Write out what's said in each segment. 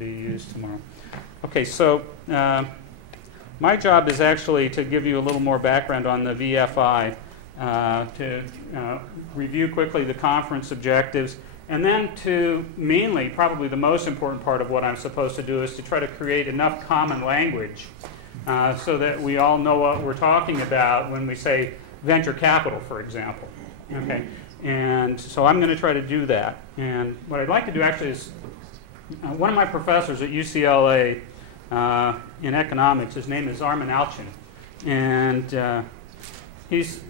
be used tomorrow. Okay, so my job is actually to give you a little more background on the VFI, to review quickly the conference objectives, and then to mainly, probably the most important part of what I'm supposed to do is to try to create enough common language so that we all know what we're talking about when we say venture capital, for example. Okay, and so I'm going to try to do that. And what I'd like to do actually is, one of my professors at UCLA in economics, his name is Armen Alchian, and he's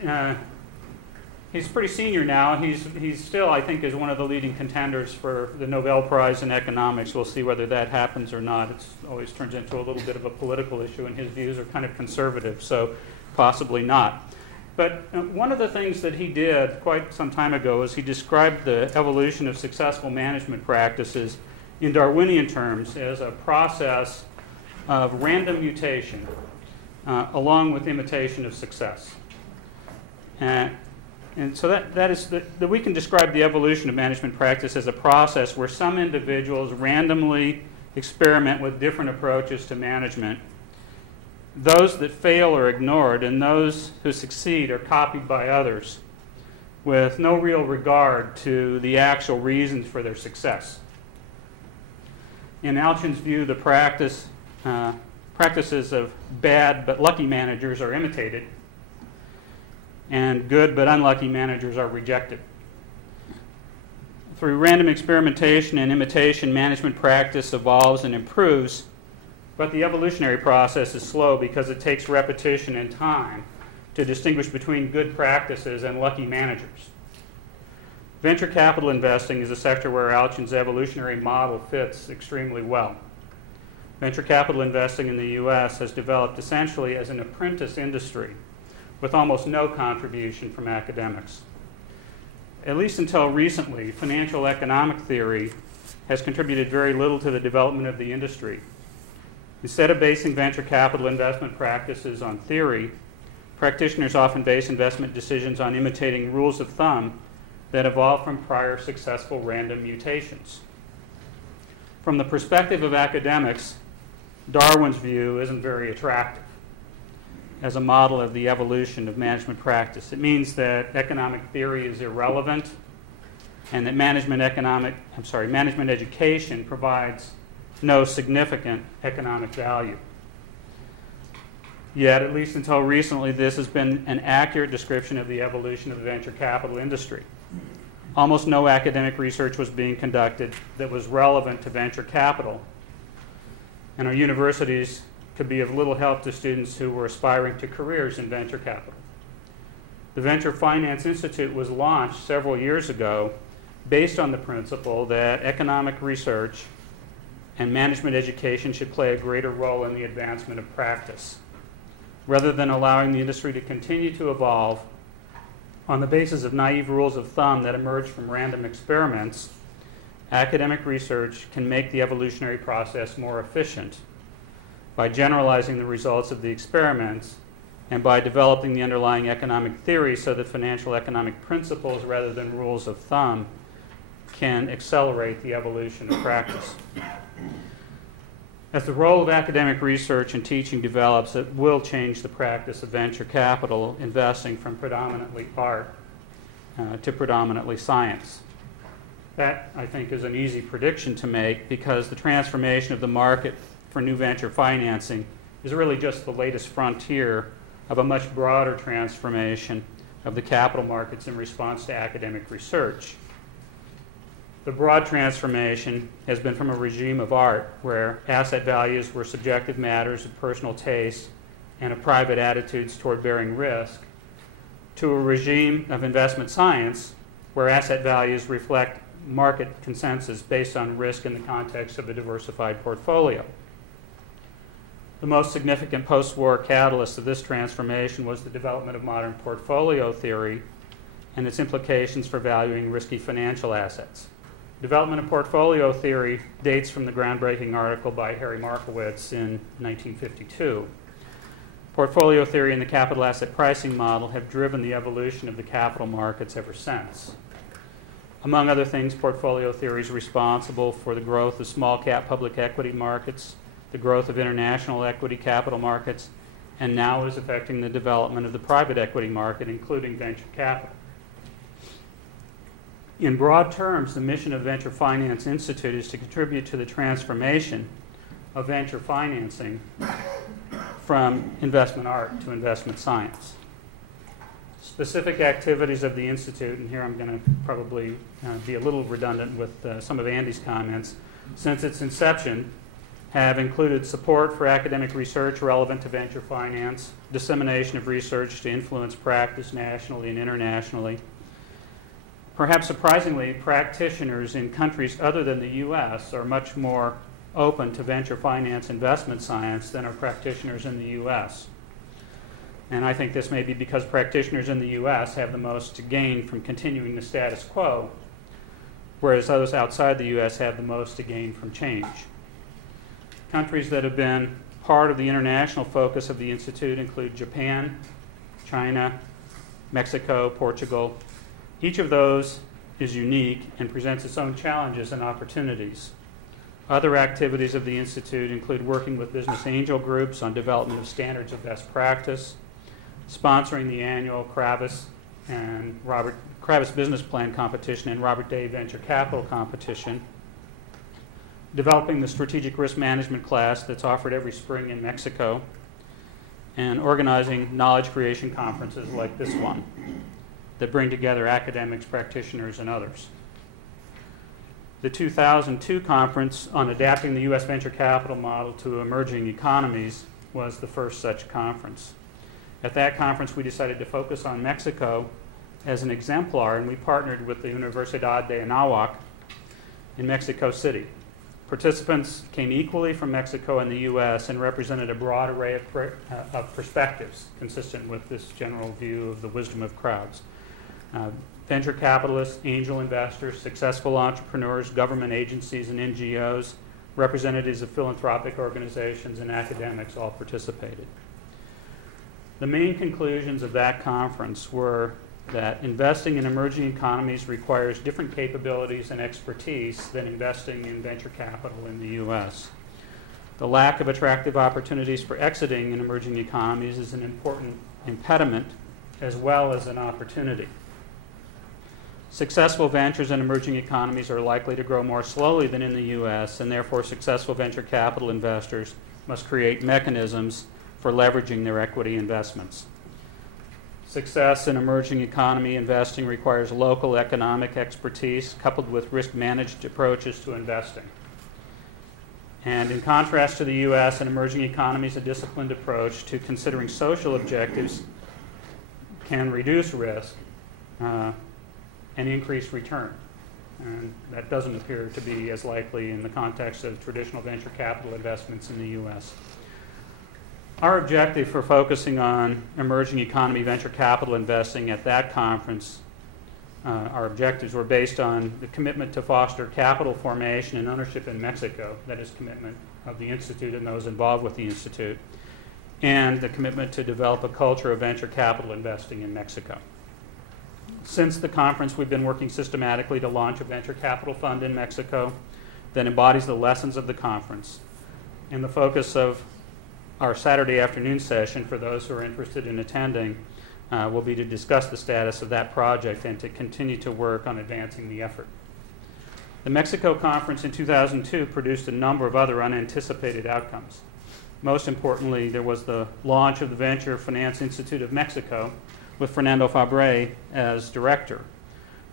pretty senior now. He's still, I think, is one of the leading contenders for the Nobel Prize in economics. We'll see whether that happens or not. It always turns into a little bit of a political issue, and his views are kind of conservative, so possibly not. But one of the things that he did quite some time ago is he described the evolution of successful management practices in Darwinian terms as a process of random mutation along with imitation of success. And so that is that we can describe the evolution of management practice as a process where some individuals randomly experiment with different approaches to management. Those that fail are ignored, and those who succeed are copied by others with no real regard to the actual reasons for their success. In Alchian's view, the practices of bad but lucky managers are imitated, and good but unlucky managers are rejected. Through random experimentation and imitation, management practice evolves and improves, but the evolutionary process is slow because it takes repetition and time to distinguish between good practices and lucky managers. Venture capital investing is a sector where Alchian's evolutionary model fits extremely well. Venture capital investing in the U.S. has developed essentially as an apprentice industry with almost no contribution from academics. At least until recently, financial economic theory has contributed very little to the development of the industry. Instead of basing venture capital investment practices on theory, practitioners often base investment decisions on imitating rules of thumb that evolved from prior successful random mutations. From the perspective of academics, Darwin's view isn't very attractive as a model of the evolution of management practice. It means that economic theory is irrelevant and that management education provides no significant economic value. Yet, at least until recently, this has been an accurate description of the evolution of the venture capital industry. Almost no academic research was being conducted that was relevant to venture capital, and our universities could be of little help to students who were aspiring to careers in venture capital. The Venture Finance Institute was launched several years ago based on the principle that economic research and management education should play a greater role in the advancement of practice. Rather than allowing the industry to continue to evolve on the basis of naive rules of thumb that emerge from random experiments, academic research can make the evolutionary process more efficient by generalizing the results of the experiments and by developing the underlying economic theory so that financial economic principles rather than rules of thumb can accelerate the evolution of practice. As the role of academic research and teaching develops, it will change the practice of venture capital investing from predominantly art to predominantly science. That, I think, is an easy prediction to make because the transformation of the market for new venture financing is really just the latest frontier of a much broader transformation of the capital markets in response to academic research. The broad transformation has been from a regime of art where asset values were subjective matters of personal taste and of private attitudes toward bearing risk to a regime of investment science where asset values reflect market consensus based on risk in the context of a diversified portfolio. The most significant post-war catalyst of this transformation was the development of modern portfolio theory and its implications for valuing risky financial assets. Development of portfolio theory dates from the groundbreaking article by Harry Markowitz in 1952. Portfolio theory and the capital asset pricing model have driven the evolution of the capital markets ever since. Among other things, portfolio theory is responsible for the growth of small-cap public equity markets, the growth of international equity capital markets, and now is affecting the development of the private equity market, including venture capital. In broad terms, the mission of Venture Finance Institute is to contribute to the transformation of venture financing from investment art to investment science. Specific activities of the Institute, and here I'm going to probably be a little redundant with some of Andy's comments, since its inception have included support for academic research relevant to venture finance, dissemination of research to influence practice nationally and internationally. Perhaps surprisingly, practitioners in countries other than the U.S. are much more open to venture finance investment science than are practitioners in the U.S. And I think this may be because practitioners in the U.S. have the most to gain from continuing the status quo, whereas those outside the U.S. have the most to gain from change. Countries that have been part of the international focus of the Institute include Japan, China, Mexico, Portugal. Each of those is unique and presents its own challenges and opportunities. Other activities of the Institute include working with business angel groups on development of standards of best practice, sponsoring the annual Kravis Business Plan competition and Robert Day Venture Capital competition, developing the strategic risk management class that's offered every spring in Mexico, and organizing knowledge creation conferences like this one that bring together academics, practitioners, and others. The 2002 conference on adapting the U.S. venture capital model to emerging economies was the first such conference. At that conference, we decided to focus on Mexico as an exemplar, and we partnered with the Universidad de Anáhuac in Mexico City. Participants came equally from Mexico and the U.S. and represented a broad array of perspectives consistent with this general view of the wisdom of crowds. Venture capitalists, angel investors, successful entrepreneurs, government agencies and NGOs, representatives of philanthropic organizations, and academics all participated. The main conclusions of that conference were that investing in emerging economies requires different capabilities and expertise than investing in venture capital in the U.S. The lack of attractive opportunities for exiting in emerging economies is an important impediment as well as an opportunity. Successful ventures in emerging economies are likely to grow more slowly than in the U.S., and therefore successful venture capital investors must create mechanisms for leveraging their equity investments. Success in emerging economy investing requires local economic expertise coupled with risk-managed approaches to investing. And in contrast to the U.S. and emerging economies, a disciplined approach to considering social objectives can reduce risk and increase return. And that doesn't appear to be as likely in the context of traditional venture capital investments in the U.S. Our objective for focusing on emerging economy venture capital investing at that conference, our objectives were based on the commitment to foster capital formation and ownership in Mexico, that is commitment of the Institute and those involved with the Institute, and the commitment to develop a culture of venture capital investing in Mexico. Since the conference, we've been working systematically to launch a venture capital fund in Mexico that embodies the lessons of the conference. And the focus of our Saturday afternoon session, for those who are interested in attending, will be to discuss the status of that project and to continue to work on advancing the effort. The Mexico conference in 2002 produced a number of other unanticipated outcomes. Most importantly, there was the launch of the Venture Finance Institute of Mexico with Fernando Fabre as director.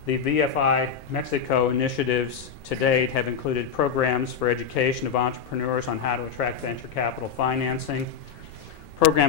The VFI Mexico initiatives to date have included programs for education of entrepreneurs on how to attract venture capital financing, programs